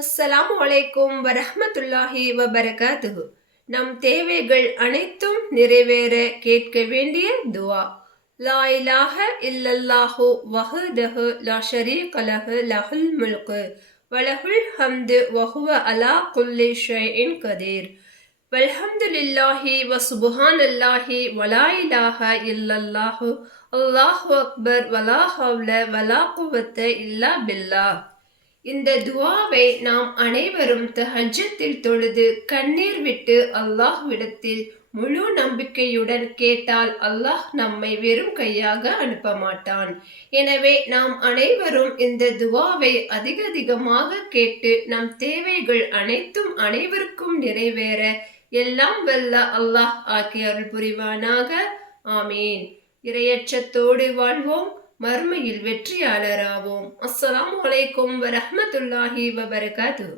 அஸ்ஸலாமு அலைக்கும் வரஹ்மத்துல்லாஹி வபரகாத்துஹு. நம் தேவைகள் அனைத்தும் நிறைவேற கேட்க வேண்டிய துஆ. லா இலாஹ இல்லல்லாஹு வஹ்தஹு லா ஷரீக லஹு லஹுல் முல்கு வலஹுல் ஹம்து வஹுவ அலா குல்லி ஷைஇன் கதீர். வல்ஹம்துலில்லாஹி வசுப்ஹானல்லாஹி வலா இலாஹ இல்லல்லாஹு அல்லாஹு அக்பர் வலா ஹவ்ல வலா குவத்த இல்லா பில்லாஹ். இந்த துஆவை நாம் அனைவரும் தஹஜ்ஜத்தில் தொழுது கண்ணீர் விட்டு அல்லாஹ்விடத்தில் முழு நம்பிக்கையுடன் கேட்டால் அல்லாஹ் நம்மை வெறும் கையாக அனுப்ப மாட்டான். எனவே நாம் அனைவரும் இந்த துஆவை அதிகமாக கேட்டு நம் தேவைகள் அனைத்தும் அனைவருக்கும் நிறைவேற எல்லாம் வல்ல அல்லாஹ் ஆக்கி அருள் புரிவானாக. ஆமீன். இறையச்சத்தோடு வாழ்வோம், மறுமையில் வெற்றியாளராவோம். அஸ்ஸலாமு அலைக்கும் வரஹ்மத்துல்லாஹி வபரகாத்துஹு.